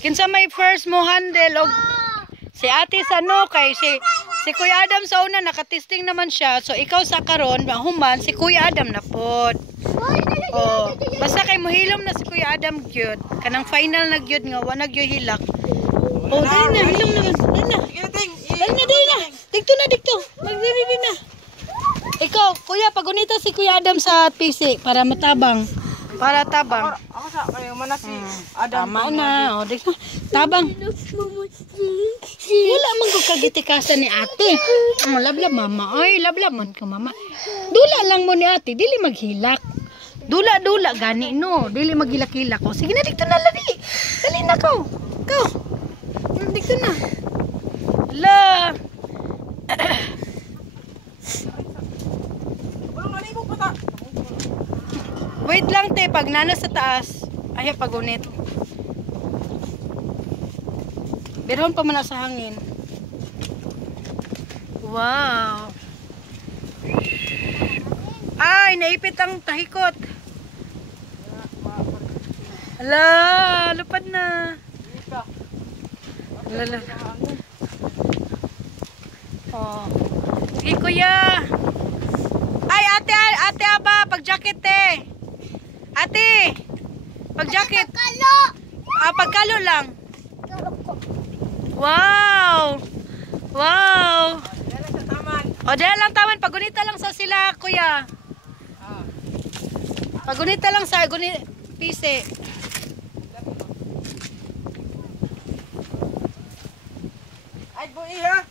Kinsa may first mo handle og si ate sa no kay si Kuya Adam sa una nakatesting naman siya. So ikaw sa karon human si Kuya Adam na pod. Oh, basta kay mohilom na si Kuya Adam gyud. Kanang final na gyud nga wa na gyud hilak. Oh, dai na hilom naman. Dai na. Dikto. Magdiri na. Ikaw, kuya, pagunita si Kuya Adam sa PC para matabang. Para tabang. Ako sa kayo man si Adam. Tama na. O, tabang. Wala man ko kagitikasan ni ate. Lablab mama. Ay, lablab man ka mama. Dula lang mo ni ate. Dili maghilak. Dula gani no. Dili maghilak-hilak. O, sige na, dito na lali. Dali na ko. Go. Dito na. Hala. Wait lang te, pag nana sa taas, ay pagunit. Birhon pa man sa hangin. Wow. Ay, naipit ang tahikot. Ala, lupad na. Lala. Oh. Sige kuya. Ay, ate aba, pag-jacket te. Ate, pag-jacket. Pagkalo lang. Wow. O, dyan lang taman. Pagunita lang sa sila, kuya. Pagunita lang sa pise. Ay, buhi ha.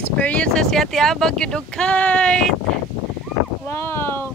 Experience sa si Ate Abag yun og kite. Wow.